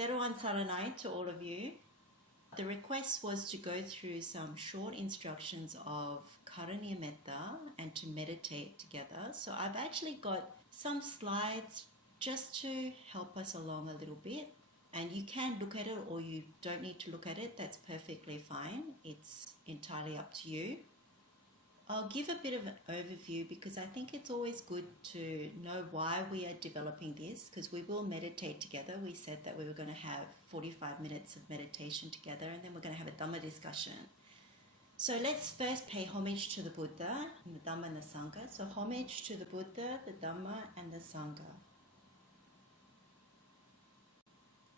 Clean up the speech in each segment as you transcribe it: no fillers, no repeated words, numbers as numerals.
Theruwan saranai to all of you. The request was to go through some short instructions of Karaniyametta and to meditate together. So I've actually got some slides just to help us along a little bit. And you can look at it or you don't need to look at it. That's perfectly fine. It's entirely up to you. I'll give a bit of an overview because I think it's always good to know why we are developing this, because we will meditate together. We said that we were going to have 45 minutes of meditation together and then we're going to have a Dhamma discussion. So let's first pay homage to the Buddha, and the Dhamma and the Sangha. So homage to the Buddha, the Dhamma and the Sangha.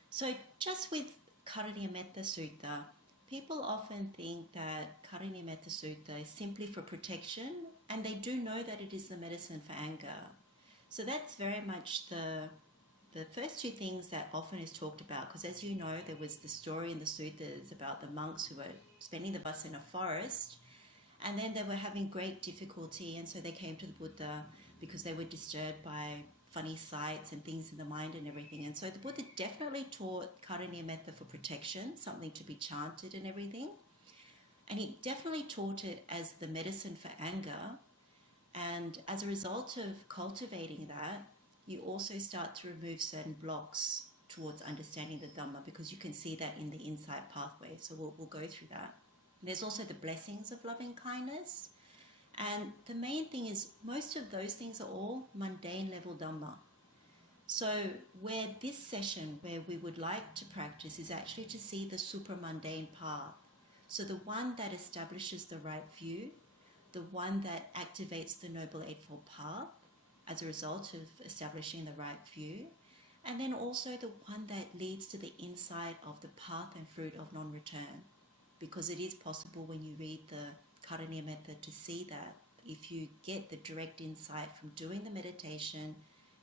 So just with Karaniyametta Sutta, people often think that Karaniyametta Sutta is simply for protection, and they do know that it is the medicine for anger. So that's very much the first two things that often is talked about, because as you know, there was the story in the suttas about the monks who were spending the bus in a forest, and then they were having great difficulty, and so they came to the Buddha because they were disturbed by funny sights and things in the mind and everything. And so the Buddha definitely taught Karaniyametta for protection, something to be chanted and everything. And he definitely taught it as the medicine for anger. And as a result of cultivating that, you also start to remove certain blocks towards understanding the Dhamma, because you can see that in the insight pathway. So we'll go through that. And there's also the blessings of loving kindness. And the main thing is most of those things are all mundane level Dhamma. So where this session, where we would like to practice, is actually to see the supramundane path. So the one that establishes the right view, the one that activates the Noble Eightfold Path as a result of establishing the right view, and then also the one that leads to the insight of the path and fruit of non-return. Because it is possible when you read the Karaniyametta to see that if you get the direct insight from doing the meditation,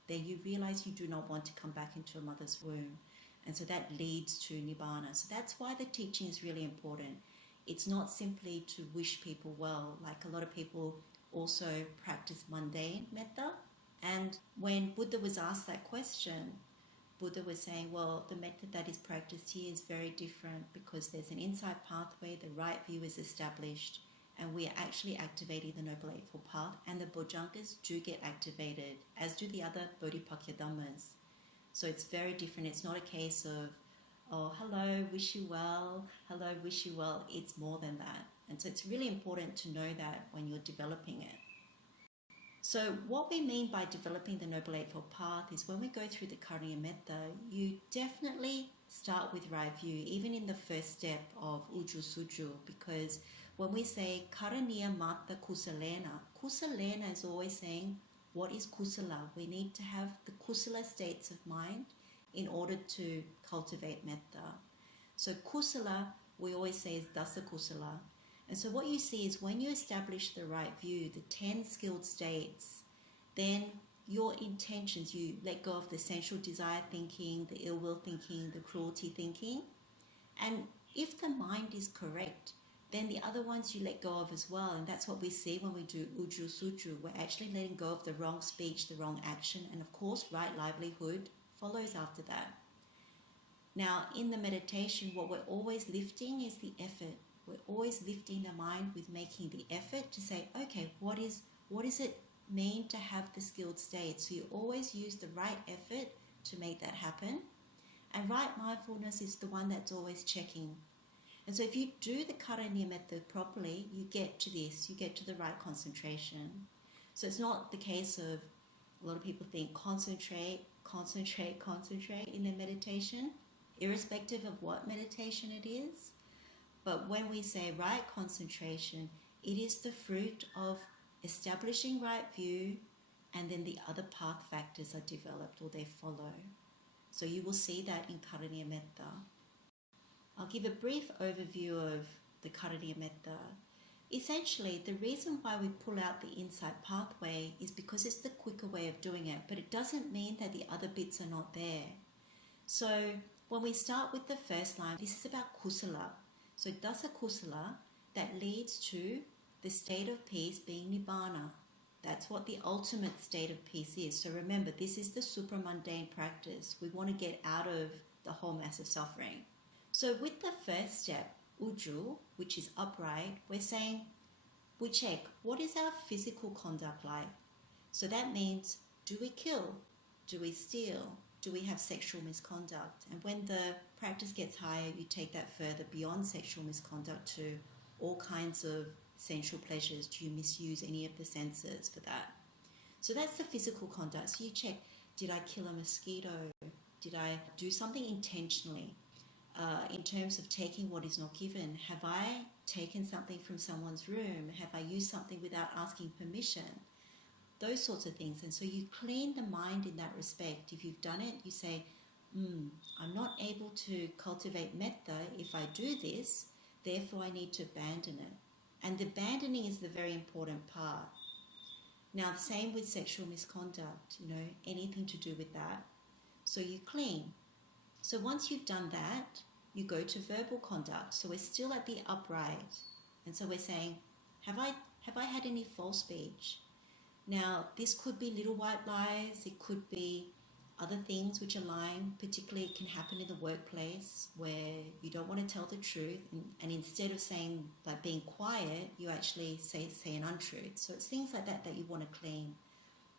then you realize you do not want to come back into a mother's womb. And so that leads to Nibbana. So that's why the teaching is really important. It's not simply to wish people well, like a lot of people also practice mundane metta. And when Buddha was asked that question, Buddha was saying, well, the metta that is practiced here is very different because there's an insight pathway, the right view is established, and we are actually activating the Noble Eightfold Path, and the Bojjhangas do get activated, as do the other Bodhipakya Dhammas. So it's very different. It's not a case of, oh, hello, wish you well, hello, wish you well. It's more than that. And so it's really important to know that when you're developing it. So what we mean by developing the Noble Eightfold Path is when we go through the Karaniyametta, you definitely start with right view, even in the first step of Uju Suju, because when we say Karaniyametta Kusalena, Kusalena is always saying, what is Kusala? We need to have the Kusala states of mind in order to cultivate metta. So Kusala, we always say, is Dasa Kusala. And so what you see is when you establish the right view, the 10 skilled states, then your intentions, you let go of the sensual desire thinking, the ill will thinking, the cruelty thinking. And if the mind is correct, then the other ones you let go of as well. And that's what we see when we do Uju Suju. We're actually letting go of the wrong speech, the wrong action. And of course, right livelihood follows after that. Now, in the meditation, what we're always lifting is the effort. We're always lifting the mind with making the effort to say, okay, what is it mean to have the skilled state? So you always use the right effort to make that happen. And right mindfulness is the one that's always checking. And so if you do the Karaniyametta properly, you get to this, you get to the right concentration. So it's not the case of, a lot of people think concentrate in their meditation, irrespective of what meditation it is. But when we say right concentration, it is the fruit of establishing right view, and then the other path factors are developed or they follow. So you will see that in Karaniyametta. I'll give a brief overview of the Karaniyametta. Essentially, the reason why we pull out the insight pathway is because it's the quicker way of doing it, but it doesn't mean that the other bits are not there. So when we start with the first line, this is about kusala. So dasa kusala, that leads to the state of peace being nibbana. That's what the ultimate state of peace is. So remember, this is the supramundane practice. We want to get out of the whole mass of suffering. So with the first step, uju, which is upright, we're saying, we check, what is our physical conduct like? So that means, do we kill? Do we steal? Do we have sexual misconduct? And when the practice gets higher, you take that further beyond sexual misconduct to all kinds of sensual pleasures. Do you misuse any of the senses for that? So that's the physical conduct. So you check, did I kill a mosquito? Did I do something intentionally? In terms of taking what is not given, have I taken something from someone's room? Have I used something without asking permission? Those sorts of things. And so you clean the mind in that respect. If you've done it, you say, I'm not able to cultivate metta if I do this, therefore I need to abandon it. And the abandoning is the very important part. Now, the same with sexual misconduct, anything to do with that. So you clean. So once you've done that, you go to verbal conduct. So we're still at the upright. And so we're saying, have I had any false speech? Now, this could be little white lies. It could be other things which are lying. Particularly, it can happen in the workplace where you don't want to tell the truth. And instead of saying, like being quiet, you actually say an untruth. So it's things like that that you want to clean.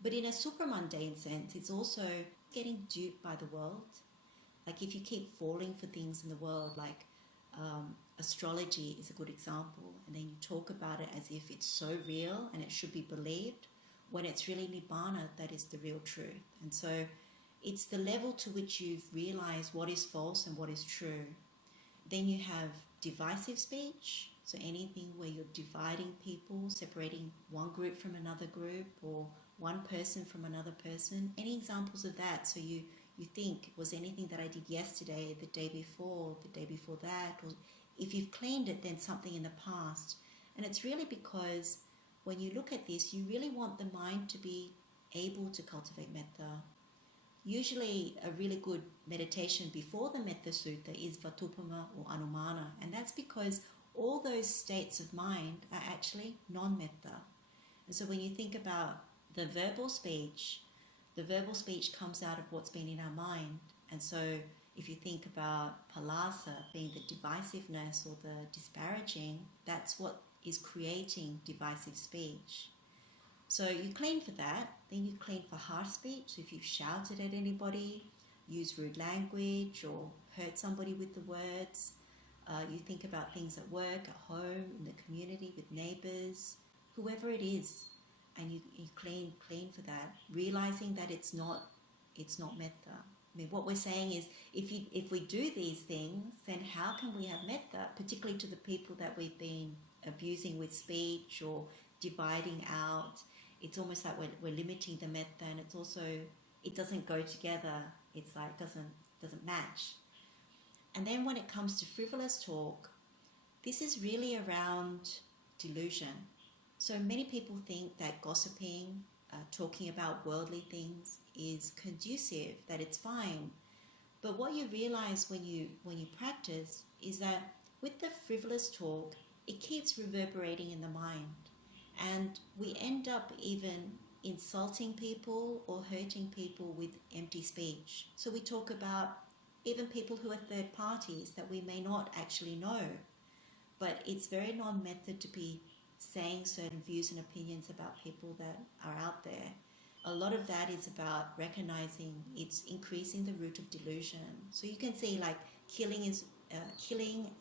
But in a supramundane sense, it's also getting duped by the world. Like if you keep falling for things in the world, like astrology is a good example, and then you talk about it as if it's so real and it should be believed, when it's really nibbana that is the real truth. And so it's the level to which you've realized what is false and what is true. Then you have divisive speech, so anything where you're dividing people, separating one group from another group or one person from another person. Any examples of that? So you think, was anything that I did yesterday, the day before that, or if you've cleaned it, then something in the past. And it's really because when you look at this, you really want the mind to be able to cultivate metta. Usually a really good meditation before the Metta Sutta is Vatthūpama or Anumāna, and that's because all those states of mind are actually non-metta. And so when you think about the verbal speech comes out of what's been in our mind. And so if you think about palasa being the divisiveness or the disparaging, that's what is creating divisive speech. So you clean for that, then you clean for harsh speech. So if you've shouted at anybody, used rude language or hurt somebody with the words, you think about things at work, at home, in the community, with neighbors, whoever it is. And you clean for that, realizing that it's not metta. I mean, what we're saying is, if we do these things, then how can we have metta, particularly to the people that we've been abusing with speech or dividing out? It's almost like we're limiting the metta, and it's also, it doesn't go together. It's like doesn't match. And then when it comes to frivolous talk, this is really around delusion. So many people think that gossiping, talking about worldly things is conducive, that it's fine. But what you realize when you practice is that with the frivolous talk, it keeps reverberating in the mind. And we end up even insulting people or hurting people with empty speech. So we talk about even people who are third parties that we may not actually know. But it's very non-metta to be saying certain views and opinions about people that are out there. A lot of that is about recognizing it's increasing the root of delusion. So you can see like killing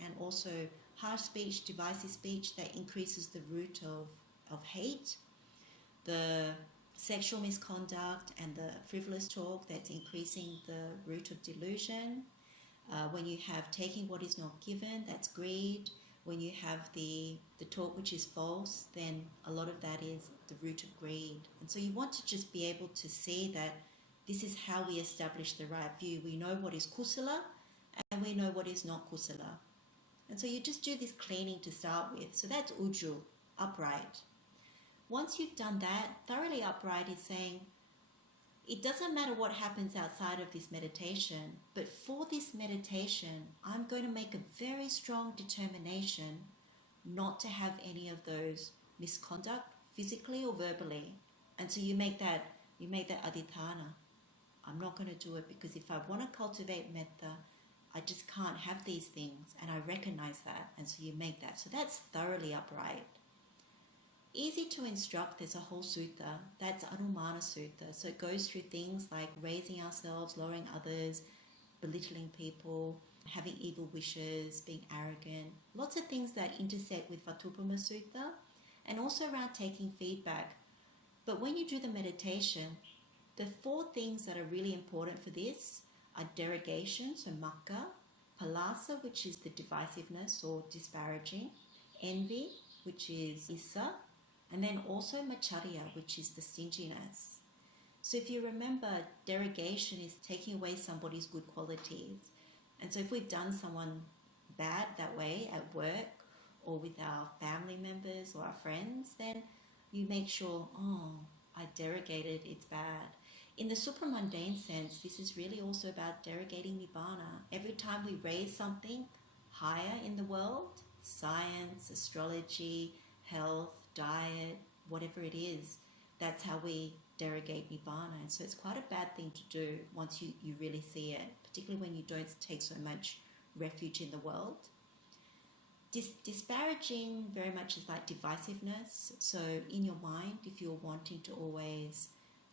and also harsh speech, divisive speech, that increases the root of hate. The sexual misconduct and the frivolous talk, that's increasing the root of delusion. When you have taking what is not given, that's greed. When you have the talk which is false, then a lot of that is the root of greed. And so you want to just be able to see that this is how we establish the right view. We know what is kusala and we know what is not kusala. And so you just do this cleaning to start with. So that's uju, upright. Once you've done that, thoroughly upright is saying, it doesn't matter what happens outside of this meditation, but for this meditation, I'm going to make a very strong determination not to have any of those misconduct, physically or verbally. And so you make that adhitthana. I'm not going to do it, because if I want to cultivate metta, I just can't have these things, and I recognize that, and so you make that. So that's thoroughly upright. Easy to instruct, there's a whole sutta, that's Anumāna Sutta. So it goes through things like raising ourselves, lowering others, belittling people, having evil wishes, being arrogant, lots of things that intersect with Vatthūpama Sutta, and also around taking feedback. But when you do the meditation, the 4 things that are really important for this are derogation, so makka, palasa, which is the divisiveness or disparaging, envy, which is issa, and then also maccharya, which is the stinginess. So if you remember, derogation is taking away somebody's good qualities. And so if we've done someone bad that way at work or with our family members or our friends, then you make sure, oh, I derogated, it's bad. In the supramundane sense, this is really also about derogating nibbana. Every time we raise something higher in the world, science, astrology, health, diet, whatever it is, that's how we derogate nibbana. And so it's quite a bad thing to do once you really see it, particularly when you don't take so much refuge in the world. Disparaging very much is like divisiveness. So in your mind, if you're wanting to always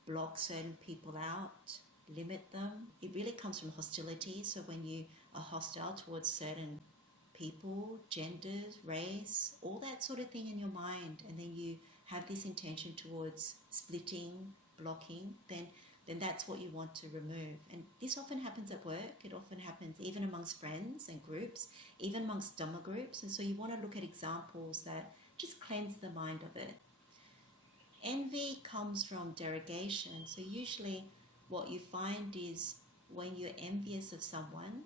block certain people out, limit them, it really comes from hostility. So when you are hostile towards certain people, genders, race, all that sort of thing in your mind, and then you have this intention towards splitting, blocking, then that's what you want to remove. And this often happens at work. It often happens even amongst friends and groups, even amongst Dhamma groups. And so you want to look at examples that just cleanse the mind of it. Envy comes from derogation. So usually what you find is when you're envious of someone,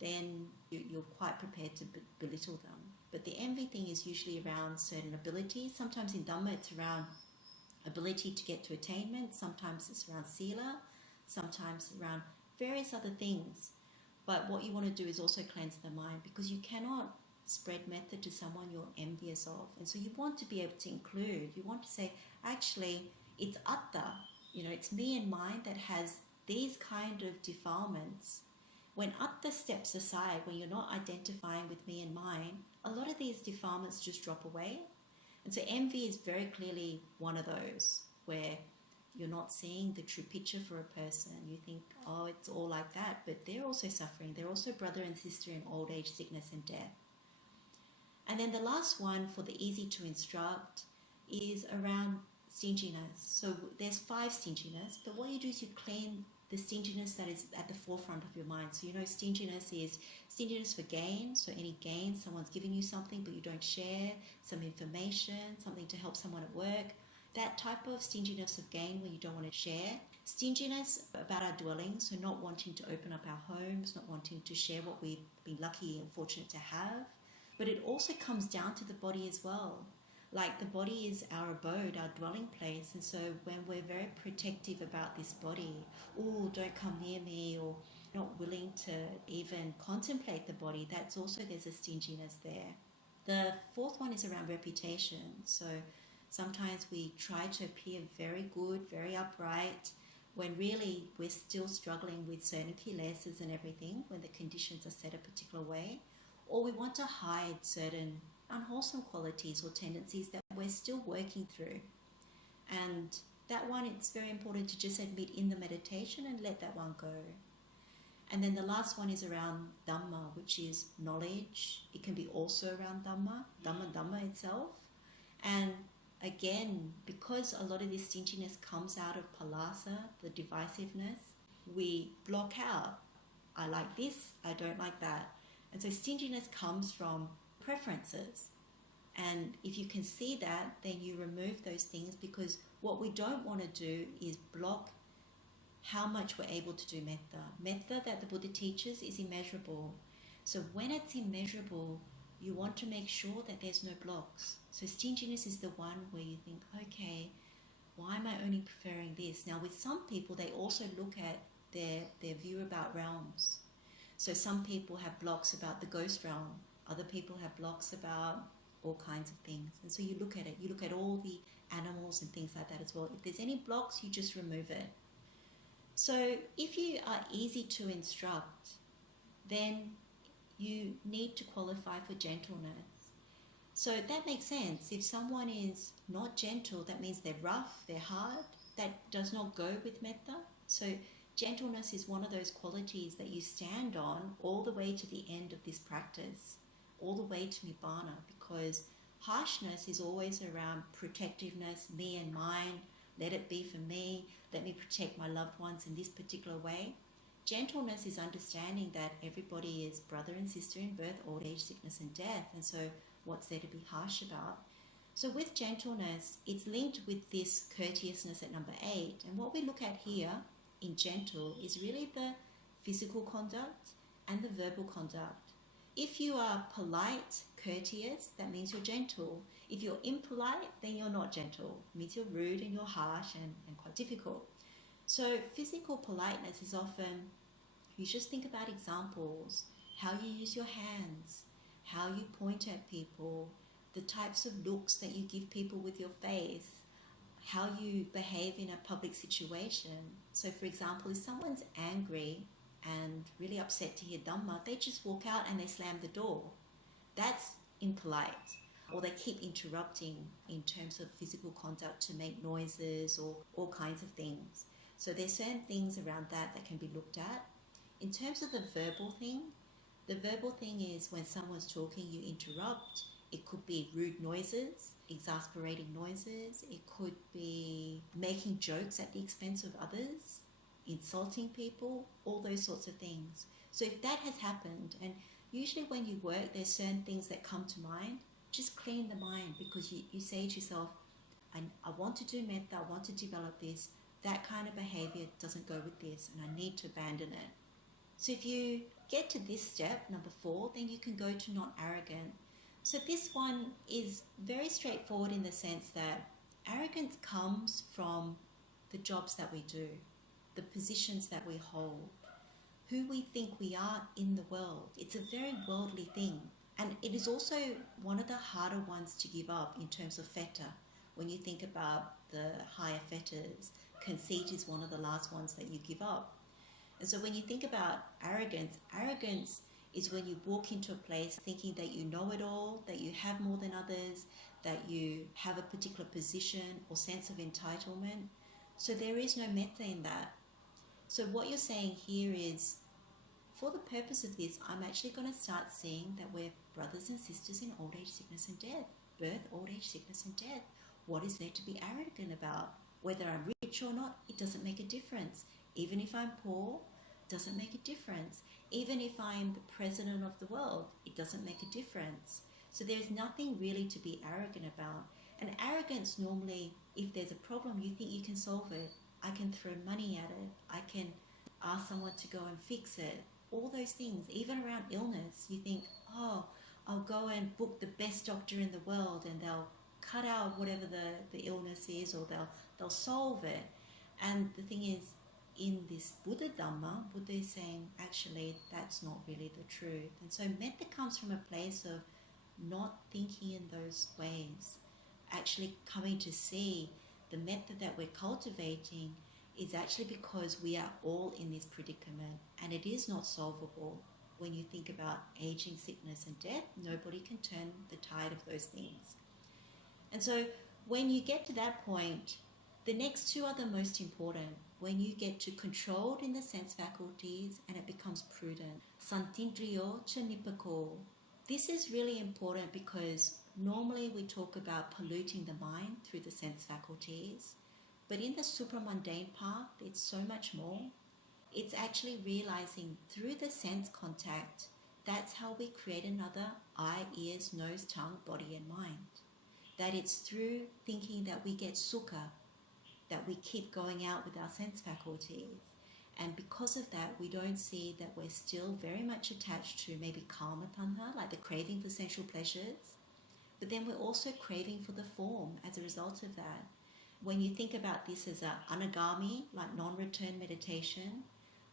then you're quite prepared to belittle them. But the envy thing is usually around certain abilities. Sometimes in Dhamma it's around ability to get to attainment. Sometimes it's around sila. Sometimes around various other things. But what you want to do is also cleanse the mind, because you cannot spread metta to someone you're envious of. And so you want to be able to include, you want to say, actually, it's atta, it's me and mine that has these kind of defilements. When atta steps aside, when you're not identifying with me and mine, a lot of these defilements just drop away. And so envy is very clearly one of those, where you're not seeing the true picture for a person. You think, oh, it's all like that, but they're also suffering. They're also brother and sister in old age, sickness and death. And then the last one for the easy to instruct is around stinginess. So there's 5 stinginess, but what you do is you clean the stinginess that is at the forefront of your mind. So stinginess is stinginess for gain. So any gain, someone's giving you something but you don't share, some information, something to help someone at work. That type of stinginess of gain when you don't want to share. Stinginess about our dwellings, so not wanting to open up our homes, not wanting to share what we've been lucky and fortunate to have. But it also comes down to the body as well. Like the body is our abode, our dwelling place. And so when we're very protective about this body, oh, don't come near me, or not willing to even contemplate the body, that's also, there's a stinginess there. The 4th one is around reputation. So sometimes we try to appear very good, very upright, when really we're still struggling with certain kilesas and everything, when the conditions are set a particular way. Or we want to hide certain unwholesome qualities or tendencies that we're still working through. And that one, it's very important to just admit in the meditation and let that one go. And then the last one is around Dhamma, which is knowledge. It can be also around Dhamma itself. And again, because a lot of this stinginess comes out of palasa, the divisiveness, we block out. I like this, I don't like that. And so stinginess comes from preferences. And if you can see that, then you remove those things, because what we don't want to do is block how much we're able to do metta. Metta that the Buddha teaches is immeasurable. So when it's immeasurable, you want to make sure that there's no blocks. So stinginess is the one where you think, okay, why am I only preferring this? Now with some people, they also look at their view about realms. So some people have blocks about the ghost realm. Other people have blocks about all kinds of things. And so you look at it. You look at all the animals and things like that as well. If there's any blocks, you just remove it. So if you are easy to instruct, then you need to qualify for gentleness. So that makes sense. If someone is not gentle, that means they're rough, they're hard. That does not go with metta. So gentleness is one of those qualities that you stand on all the way to the end of this practice, all the way to nibbana, because harshness is always around protectiveness, me and mine, let it be for me, let me protect my loved ones in this particular way. Gentleness is understanding that everybody is brother and sister in birth, old age, sickness and death, and so what's there to be harsh about? So with gentleness, it's linked with this courteousness at number 8, and what we look at here in gentle is really the physical conduct and the verbal conduct. If you are polite, courteous, that means you're gentle. If you're impolite, then you're not gentle. It means you're rude and you're harsh and quite difficult. So physical politeness is often, you just think about examples, how you use your hands, how you point at people, the types of looks that you give people with your face, how you behave in a public situation. So for example, if someone's angry and really upset to hear Dhamma, they just walk out and they slam the door. That's impolite. Or they keep interrupting in terms of physical conduct to make noises or all kinds of things. So there's certain things around that can be looked at. In terms of the verbal thing is when someone's talking, you interrupt. It could be rude noises, exasperating noises. It could be making jokes at the expense of others, insulting people, all those sorts of things. So if that has happened, and usually when you work, there's certain things that come to mind, just clean the mind, because you say to yourself, I want to do metta, I want to develop this. That kind of behavior doesn't go with this, and I need to abandon it. So if you get to this step, number 4, then you can go to not arrogant. So this one is very straightforward in the sense that arrogance comes from the jobs that we do, the positions that we hold, who we think we are in the world. It's a very worldly thing. And it is also one of the harder ones to give up in terms of fetter. When you think about the higher fetters, conceit is one of the last ones that you give up. And so when you think about arrogance is when you walk into a place thinking that you know it all, that you have more than others, that you have a particular position or sense of entitlement. So there is no metta in that. So what you're saying here is, for the purpose of this, I'm actually going to start seeing that we're brothers and sisters in old age, sickness and death. Birth, old age, sickness and death. What is there to be arrogant about? Whether I'm rich or not, it doesn't make a difference. Even if I'm poor, it doesn't make a difference. Even if I'm the president of the world, it doesn't make a difference. So there's nothing really to be arrogant about. And arrogance normally, if there's a problem, you think you can solve it. I can throw money at it. I can ask someone to go and fix it. All those things, even around illness, you think, oh, I'll go and book the best doctor in the world and they'll cut out whatever the illness is, or they'll solve it. And the thing is, in this Buddha Dhamma, Buddha is saying, actually, that's not really the truth. And so metta comes from a place of not thinking in those ways, actually coming to see the metta that we're cultivating is actually because we are all in this predicament, and it is not solvable. When you think about aging, sickness and death, nobody can turn the tide of those things. And so when you get to that point, the next 2 are the most important. When you get to controlled in the sense faculties and it becomes prudent. Santindriyo cha nipako. This is really important because normally we talk about polluting the mind through the sense faculties. But in the supramundane path, it's so much more. It's actually realizing through the sense contact, that's how we create another eye, ears, nose, tongue, body and mind. That it's through thinking that we get sukha, that we keep going out with our sense faculties. And because of that, we don't see that we're still very much attached to maybe karma tanha, like the craving for sensual pleasures. But then we're also craving for the form as a result of that. When you think about this as a anagami, like non-return meditation,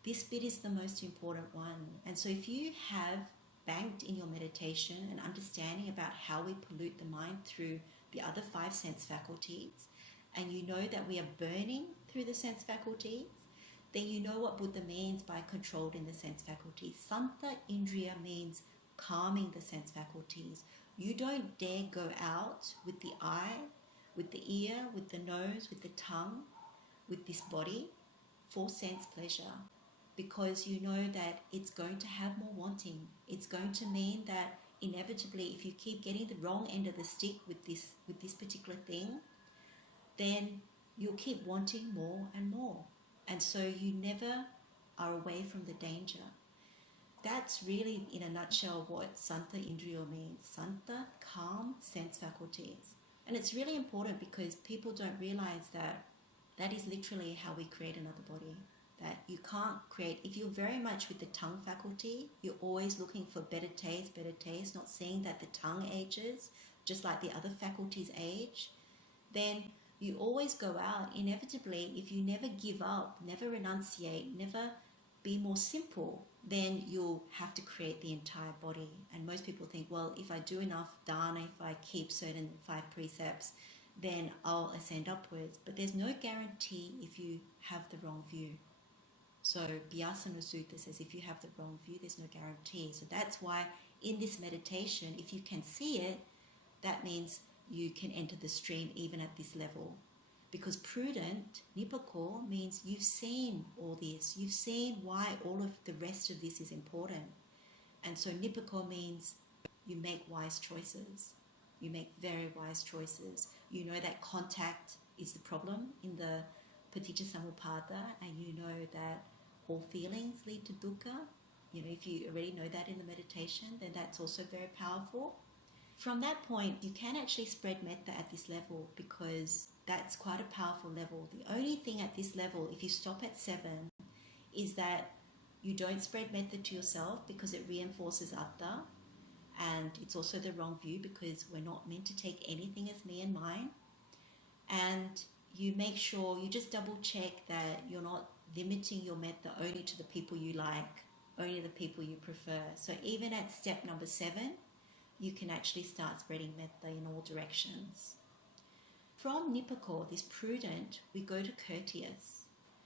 this bit is the most important one. And so if you have banked in your meditation and understanding about how we pollute the mind through the other 5 sense faculties, and you know that we are burning through the sense faculties, then you know what Buddha means by controlled in the sense faculties. Santa Indriya means calming the sense faculties. You don't dare go out with the eye, with the ear, with the nose, with the tongue, with this body for sense pleasure, because you know that it's going to have more wanting. It's going to mean that inevitably, if you keep getting the wrong end of the stick with this particular thing, then you'll keep wanting more and more. And so you never are away from the danger. That's really, in a nutshell, what Santa Indriya means. Santa, calm sense faculties. And it's really important because people don't realize that that is literally how we create another body. That you can't create, if you're very much with the tongue faculty, you're always looking for better taste, not seeing that the tongue ages, just like the other faculties age, then you always go out, inevitably, if you never give up, never renunciate, never be more simple, then you'll have to create the entire body. And most people think, well, if I do enough dana, if I keep certain 5 precepts, then I'll ascend upwards. But there's no guarantee if you have the wrong view. So Anumāna Sutta says if you have the wrong view, there's no guarantee. So that's why in this meditation, if you can see it, that means you can enter the stream even at this level. Because prudent, nipako, means you've seen all this. You've seen why all of the rest of this is important. And so nipako means you make wise choices. You make very wise choices. You know that contact is the problem in the paticca-samuppada, and you know that all feelings lead to dukkha. You know, if you already know that in the meditation, then that's also very powerful. From that point, you can actually spread metta at this level because that's quite a powerful level. The only thing at this level, if you stop at 7, is that you don't spread metta to yourself because it reinforces atta, and it's also the wrong view because we're not meant to take anything as me and mine. And you make sure, you just double check that you're not limiting your metta only to the people you like, only the people you prefer. So even at step number 7, you can actually start spreading metta in all directions. From nipako, this prudent, we go to courteous.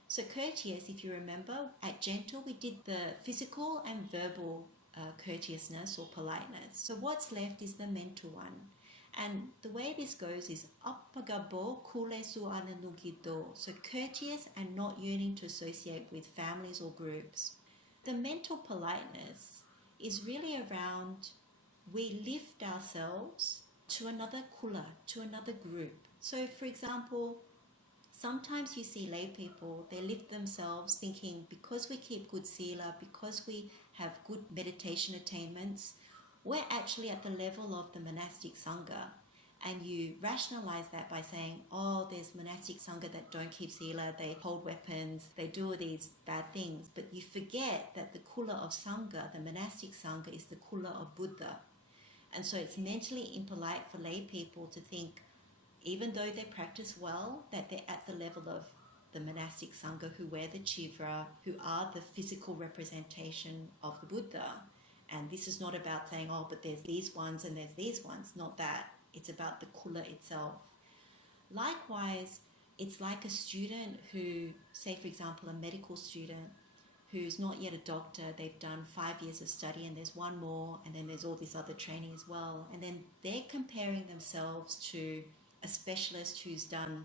So courteous, if you remember, at gentle we did the physical and verbal courteousness or politeness. So what's left is the mental one. And the way this goes is appagabo kulesu ananugido. So courteous and not yearning to associate with families or groups. The mental politeness is really around we lift ourselves to another kula, to another group. So for example, sometimes you see lay people, they lift themselves thinking because we keep good sila, because we have good meditation attainments, we're actually at the level of the monastic sangha. And you rationalize that by saying, oh, there's monastic sangha that don't keep sila, they hold weapons, they do all these bad things. But you forget that the kula of sangha, the monastic sangha, is the kula of Buddha. And so it's mentally impolite for lay people to think, even though they practice well, that they're at the level of the monastic sangha who wear the chivra, who are the physical representation of the Buddha. And this is not about saying, oh, but there's these ones and there's these ones. Not that. It's about the kula itself. Likewise, it's like a student who, say for example, a medical student who's not yet a doctor, they've done 5 years of study and there's one more, and then there's all this other training as well. And then they're comparing themselves to a specialist who's done,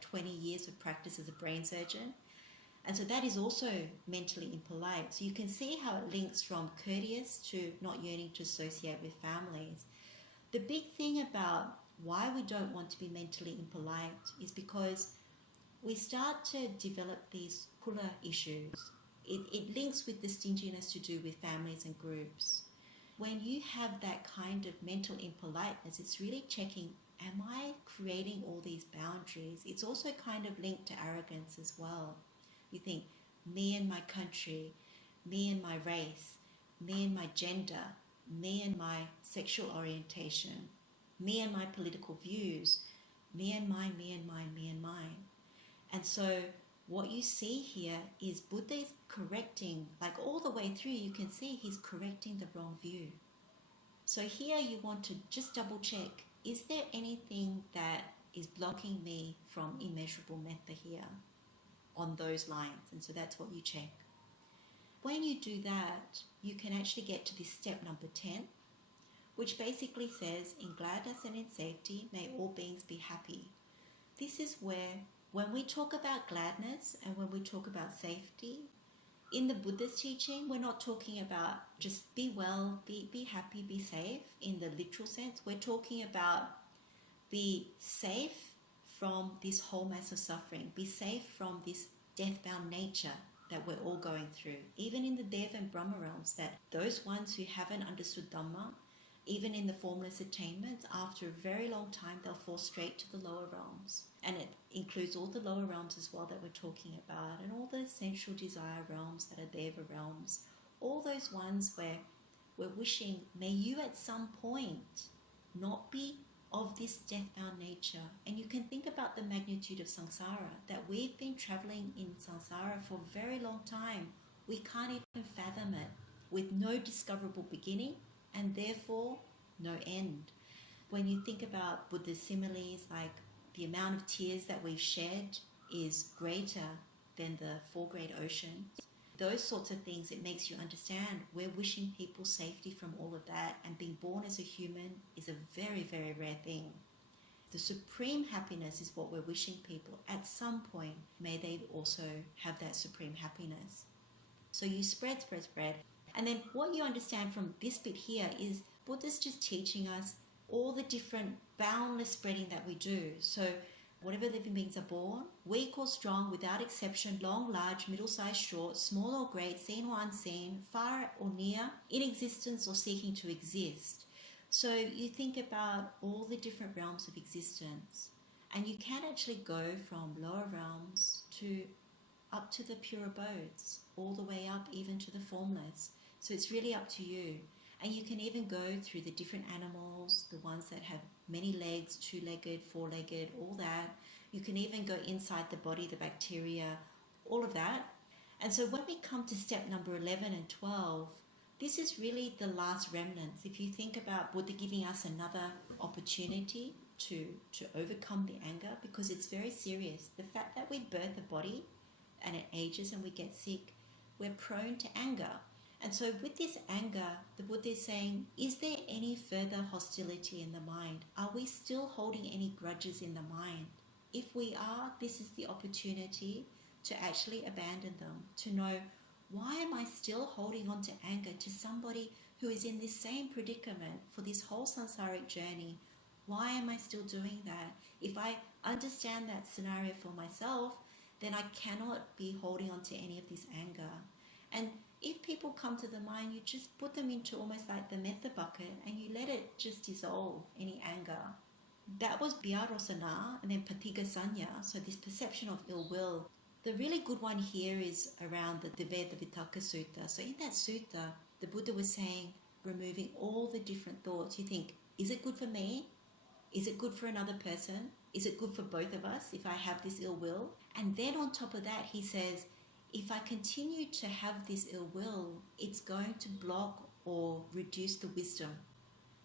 20 years of practice as a brain surgeon. And so that is also mentally impolite. So you can see how it links from courteous to not yearning to associate with families. The big thing about why we don't want to be mentally impolite is because we start to develop these kula issues. It links with the stinginess to do with families and groups. When you have that kind of mental impoliteness, it's really checking, am I creating all these boundaries? It's also kind of linked to arrogance as well. You think, me and my country, me and my race, me and my gender, me and my sexual orientation, me and my political views, me and mine, me and mine, me and mine. And so what you see here is Buddha is correcting, like all the way through, you can see he's correcting the wrong view. So here you want to just double check, is there anything that is blocking me from immeasurable metta here? on those lines. And so that's what you check. When you do that, you can actually get to this step number 10, which basically says, in gladness and in safety, may all beings be happy. This is where, when we talk about gladness and when we talk about safety, in the Buddha's teaching, we're not talking about just be well, be happy, be safe in the literal sense. We're talking about be safe from this whole mass of suffering, be safe from this death-bound nature that we're all going through. Even in the Deva and Brahma realms, that those ones who haven't understood Dhamma, even in the formless attainments, after a very long time, they'll fall straight to the lower realms. And it includes all the lower realms as well that we're talking about, and all the sensual desire realms that are Deva realms, all those ones where we're wishing, may you at some point not be of this death-bound nature. And you can think about the magnitude of samsara, that we've been traveling in samsara for a very long time. We can't even fathom it, with no discoverable beginning and therefore no end. When you think about Buddha's similes, like the amount of tears that we've shed is greater than the 4 great oceans, those sorts of things, it makes you understand we're wishing people safety from all of that, and being born as a human is a very, very rare thing. The supreme happiness is what we're wishing people. At some point, may they also have that supreme happiness. So you spread. And then what you understand from this bit here is Buddha's just teaching us all the different boundless spreading that we do. So whatever living beings are born, weak or strong, without exception, long, large, middle-sized, short, small or great, seen or unseen, far or near, in existence or seeking to exist. So you think about all the different realms of existence, and you can actually go from lower realms to up to the pure abodes, all the way up even to the formless. So it's really up to you. And you can even go through the different animals, the ones that have many legs, 2-legged, 4-legged, all that. You can even go inside the body, the bacteria, all of that. And so when we come to step number 11 and 12, this is really the last remnants. If you think about Buddha giving us another opportunity to overcome the anger, because it's very serious. The fact that we birth a body and it ages and we get sick, we're prone to anger. And so with this anger, the Buddha is saying, is there any further hostility in the mind? Are we still holding any grudges in the mind? If we are, this is the opportunity to actually abandon them, to know, why am I still holding on to anger to somebody who is in this same predicament for this whole samsaric journey? Why am I still doing that? If I understand that scenario for myself, then I cannot be holding on to any of this anger. And if people come to the mind, you just put them into almost like the metta bucket and you let it just dissolve any anger. That was Vyarosana and then Patigha Sanya, so this perception of ill will. The really good one here is around the Deveda Vitakka Sutta. So in that sutta, the Buddha was saying, removing all the different thoughts. You think, is it good for me? Is it good for another person? Is it good for both of us if I have this ill will? And then on top of that, he says, if I continue to have this ill will, it's going to block or reduce the wisdom.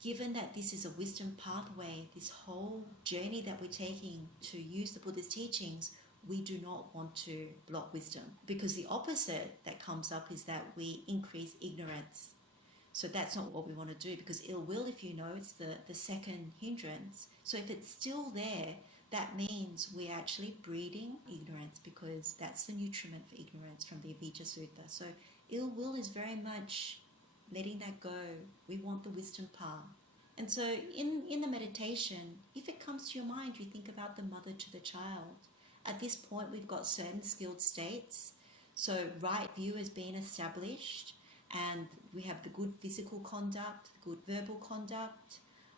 Given that this is a wisdom pathway, this whole journey that we're taking to use the Buddha's teachings, we do not want to block wisdom, because the opposite that comes up is that we increase ignorance. So that's not what we want to do, because ill will, if you know, it's the second hindrance. So if it's still there, that means we're actually breeding ignorance, because that's the nutriment for ignorance from the Avijja Sutta. So ill will is very much letting that go. We want the wisdom path. And so in the meditation, if it comes to your mind, you think about the mother to the child. At this point, we've got certain skilled states. So right view has been established, and we have the good physical conduct, the good verbal conduct.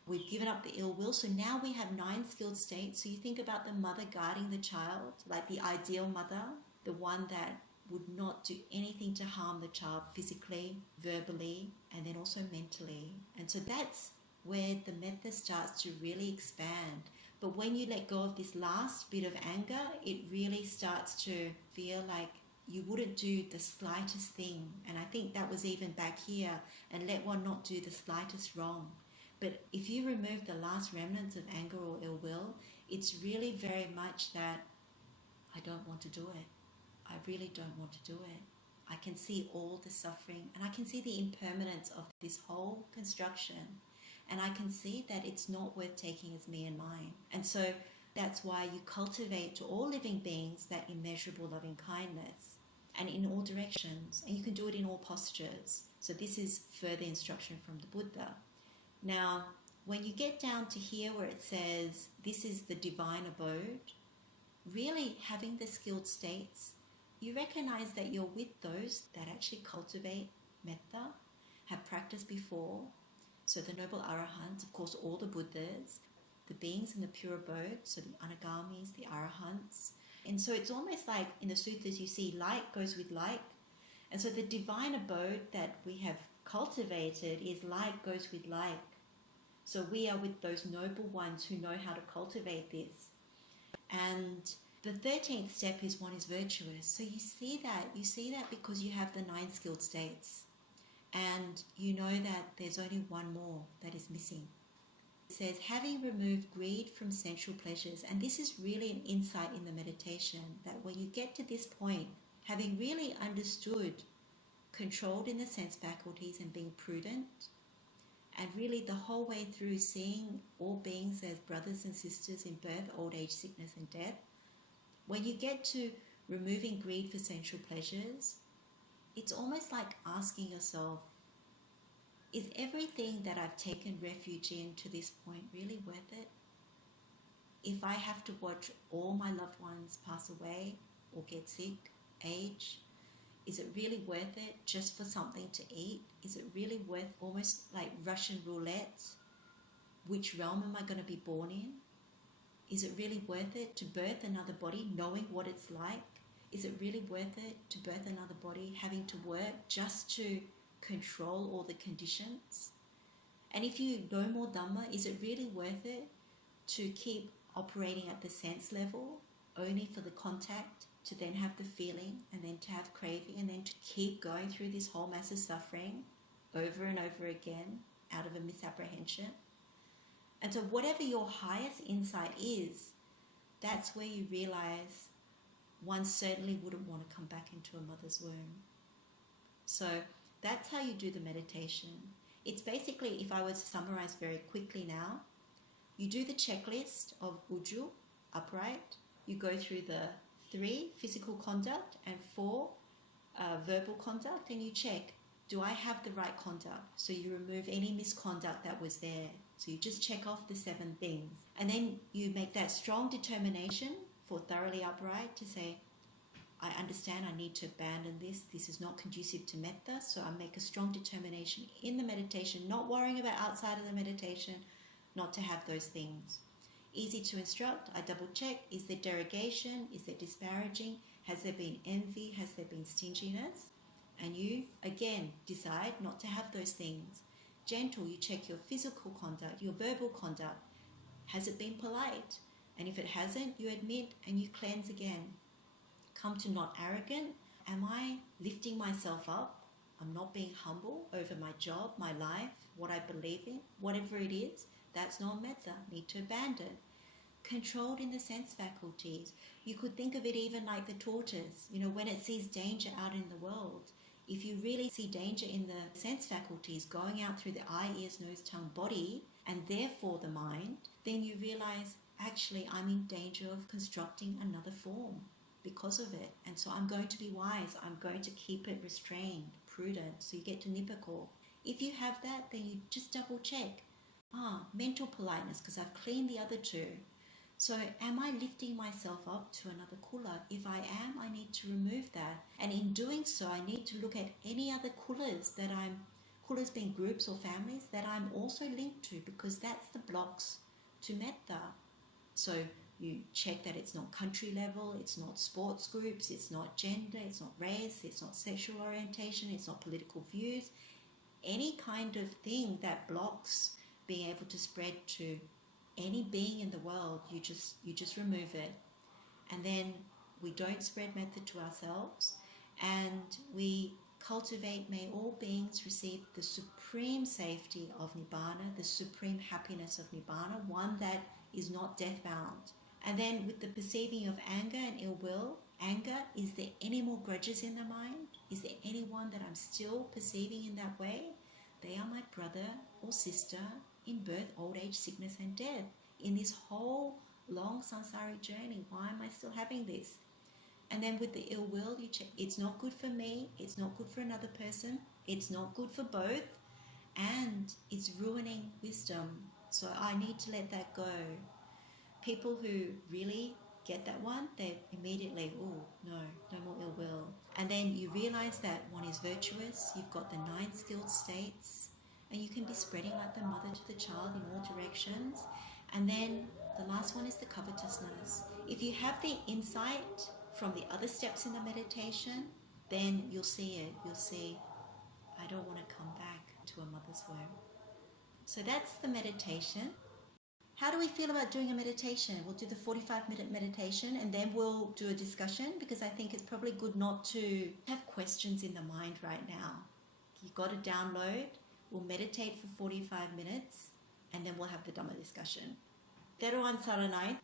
We've given up the ill will, so now we have 9 skilled states. So you think about the mother guarding the child, like the ideal mother, the one that would not do anything to harm the child physically, verbally, and then also mentally. And so that's where the metta starts to really expand. But when you let go of this last bit of anger, it really starts to feel like you wouldn't do the slightest thing. And I think that was even back here, and let one not do the slightest wrong. But if you remove the last remnants of anger or ill will, it's really very much that I don't want to do it. I really don't want to do it. I can see all the suffering, and I can see the impermanence of this whole construction, and I can see that it's not worth taking as me and mine. And so that's why you cultivate to all living beings that immeasurable loving kindness, and in all directions, and you can do it in all postures. So this is further instruction from the Buddha. Now, when you get down to here where it says this is the divine abode, really having the skilled states, you recognize that you're with those that actually cultivate metta, have practiced before. So the noble arahants, of course, all the Buddhas, the beings in the pure abode, so the anagamis, the arahants. And so it's almost like in the suttas you see like goes with like. And so the divine abode that we have cultivated is like goes with like. So we are with those noble ones who know how to cultivate this. And the 13th step is one is virtuous. So you see that because you have the 9 skilled states. And you know that there's only one more that is missing. It says, having removed greed from sensual pleasures. And this is really an insight in the meditation, that when you get to this point, having really understood, controlled in the sense faculties and being prudent, and really the whole way through seeing all beings as brothers and sisters in birth, old age, sickness and death, when you get to removing greed for sensual pleasures, it's almost like asking yourself, is everything that I've taken refuge in to this point really worth it? If I have to watch all my loved ones pass away or get sick, age, is it really worth it just for something to eat? Is it really worth, almost like Russian roulette? Which realm am I going to be born in? Is it really worth it to birth another body, knowing what it's like? Is it really worth it to birth another body, having to work just to control all the conditions? And if you know more Dhamma, is it really worth it to keep operating at the sense level, only for the contact, to then have the feeling, and then to have craving, and then to keep going through this whole mass of suffering over and over again out of a misapprehension? And so whatever your highest insight is, that's where you realize one certainly wouldn't want to come back into a mother's womb. So that's how you do the meditation. It's basically, if I were to summarize very quickly now, you do the checklist of uju, upright. You go through the 3 physical conduct and 4 verbal conduct, and you check, do I have the right conduct? So you remove any misconduct that was there. So you just check off the 7 things. And then you make that strong determination for thoroughly upright to say, I understand I need to abandon this. This is not conducive to metta. So I make a strong determination in the meditation, not worrying about outside of the meditation, not to have those things. Easy to instruct. I double check. Is there derogation? Is there disparaging? Has there been envy? Has there been stinginess? And you, again, decide not to have those things. Gentle, you check your physical conduct, your verbal conduct. Has it been polite? And if it hasn't, you admit and you cleanse again. Come to not arrogant. Am I lifting myself up? I'm not being humble over my job, my life, what I believe in, whatever it is. That's not metta. Need to abandon. Controlled in the sense faculties. You could think of it even like the tortoise. When it sees danger out in the world, if you really see danger in the sense faculties going out through the eye, ears, nose, tongue, body, and therefore the mind, then you realize, actually, I'm in danger of constructing another form because of it. And so I'm going to be wise. I'm going to keep it restrained, prudent. So you get to nipako. If you have that, then you just double check. Mental politeness, because I've cleaned the other 2. So am I lifting myself up to another kula? If I am, I need to remove that. And in doing so, I need to look at any other kulas kulas being groups or families, that I'm also linked to, because that's the blocks to metta. So you check that it's not country level, it's not sports groups, it's not gender, it's not race, it's not sexual orientation, it's not political views. Any kind of thing that blocks being able to spread to any being in the world, you just remove it. And then we don't spread metta to ourselves, and we cultivate, may all beings receive the supreme safety of Nibbana, the supreme happiness of Nibbana, one that is not death-bound. And then with the perceiving of anger and ill will, anger? Is there any more grudges in the mind? Is there anyone that I'm still perceiving in that way? They are my brother or sister in birth, old age, sickness and death. In this whole long samsaric journey, why am I still having this? And then with the ill will, you check, it's not good for me, it's not good for another person, it's not good for both, and it's ruining wisdom. So I need to let that go. People who really get that one, they immediately, oh, no more ill will. And then you realize that one is virtuous, you've got the 9 skilled states, and you can be spreading like the mother to the child in all directions. And then the last one is the covetousness. If you have the insight from the other steps in the meditation, then you'll see it. You'll see, I don't want to come back to a mother's womb. So that's the meditation. How do we feel about doing a meditation? We'll do the 45-minute meditation and then we'll do a discussion, because I think it's probably good not to have questions in the mind right now. You've got to download. We'll meditate for 45 minutes and then we'll have the Dhamma discussion. Theruwan saranai.